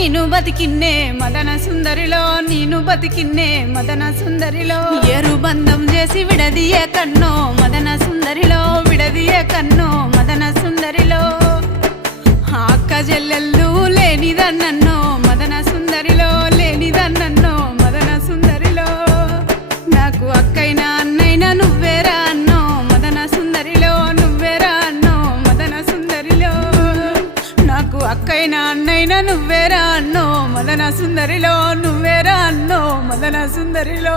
ನೀನು ಬದುಕಿನ್ನೆ మదన సుందరిలో ನೀನು బతికిన్నే మదన సుందరిలో ఏరు బంధం చేసి విడదీయే కన్నో మదన సుందరిలో విడదీయే కన్నో మదన సుందరిలో అక్క చెల్లెళ్ళు లేనిదన్నో మదన సుందరిలో లేనిదన్నో మదన సుందరిలో నాకు అక్కైనా అన్నైనా నువ్వేరా అన్నో మదన సుందరిలో నువ్వేరా అన్నో మదన సుందరిలో నాకు అక్కైనా అన్నైనా నువ్వేరా అన్నో మదన సుందరిలో నువ్వేరా అన్నో మదన సుందరిలో